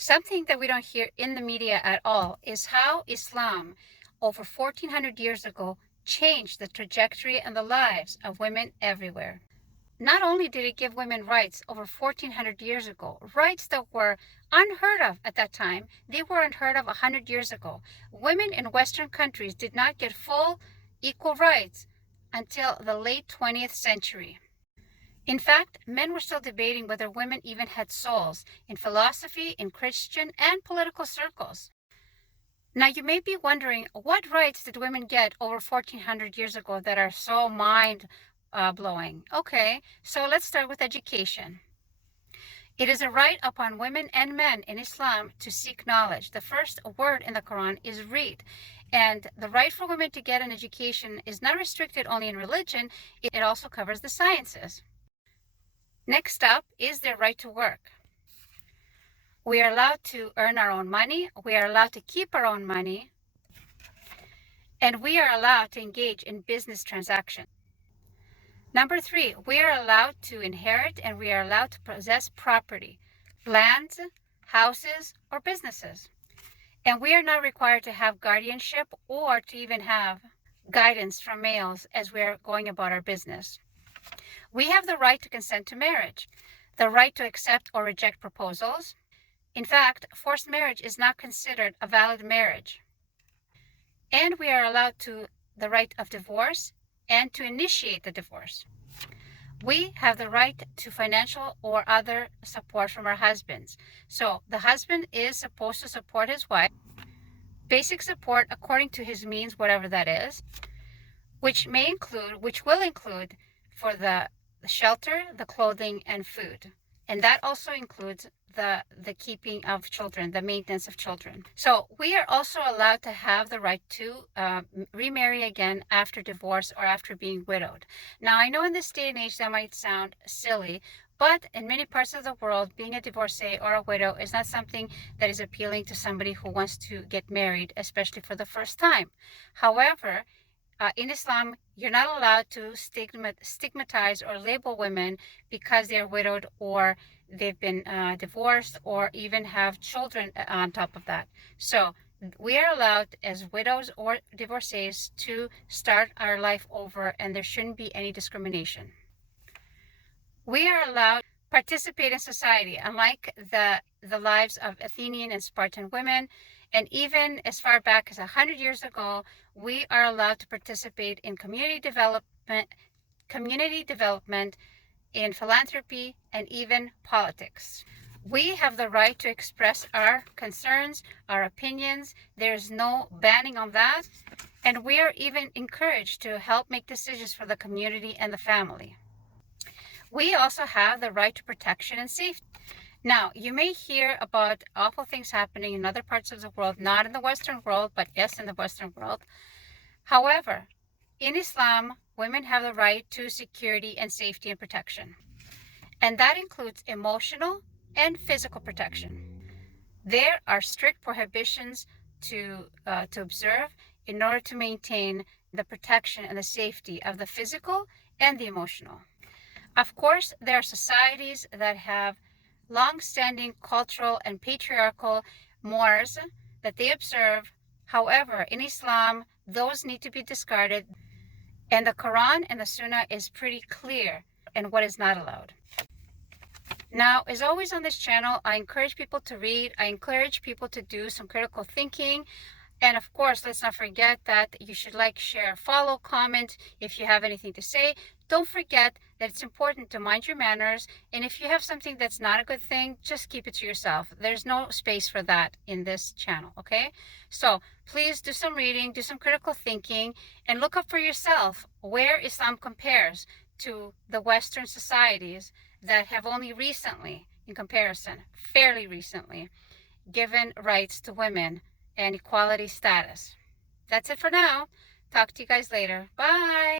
Something that we don't hear in the media at all is how Islam, over 1400 years ago, changed the trajectory and the lives of women everywhere. Not only did it give women rights over 1400 years ago, rights that were unheard of at that time, they were unheard of 100 years ago. Women in Western countries did not get full equal rights until the late 20th century. In fact, men were still debating whether women even had souls in philosophy, in Christian, and political circles. Now, you may be wondering, what rights did women get over 1400 years ago that are so mind-blowing? Okay, so let's start with education. It is a right upon women and men in Islam to seek knowledge. The first word in the Quran is read. And the right for women to get an education is not restricted only in religion, it also covers the sciences. Next up is their right to work. We are allowed to earn our own money, we are allowed to keep our own money, and we are allowed to engage in business transactions. Number 3, we are allowed to inherit and we are allowed to possess property, lands, houses, or businesses. And we are not required to have guardianship or to even have guidance from males as we are going about our business. We have the right to consent to marriage, the right to accept or reject proposals. In fact, forced marriage is not considered a valid marriage. And we are allowed the right of divorce and to initiate the divorce. We have the right to financial or other support from our husbands. So the husband is supposed to support his wife, basic support according to his means, whatever that is, which will include for the shelter, the clothing, and food. And that also includes the keeping of children, the maintenance of children. So we are also allowed to have the right to remarry again after divorce or after being widowed. Now, I know in this day and age that might sound silly, but in many parts of the world, being a divorcee or a widow is not something that is appealing to somebody who wants to get married, especially for the first time. However, in Islam, you're not allowed to stigmatize or label women because they're widowed or they've been divorced or even have children on top of that. So we are allowed as widows or divorcees to start our life over, and there shouldn't be any discrimination. We are allowed to participate in society, unlike the lives of Athenian and Spartan women. And even as far back as 100 years ago, we are allowed to participate in community development, in philanthropy, and even politics. We have the right to express our concerns, our opinions. There's no banning on that. And we are even encouraged to help make decisions for the community and the family. We also have the right to protection and safety. Now, you may hear about awful things happening in other parts of the world, not in the Western world, but yes, in the Western world. However, in Islam, women have the right to security and safety and protection. And that includes emotional and physical protection. There are strict prohibitions to observe in order to maintain the protection and the safety of the physical and the emotional. Of course, there are societies that have long-standing cultural and patriarchal mores that they observe. However, in Islam, those need to be discarded, and the Quran and the Sunnah is pretty clear in what is not allowed. Now, as always on this channel, I encourage people to read. I encourage people to do some critical thinking. And of course, let's not forget that you should like, share, follow, comment if you have anything to say. Don't forget that it's important to mind your manners. And if you have something that's not a good thing, just keep it to yourself. There's no space for that in this channel, okay? So please do some reading, do some critical thinking, and look up for yourself where Islam compares to the Western societies that have only recently, in comparison, fairly recently, given rights to women and equality status. That's it for now. Talk to you guys later. Bye.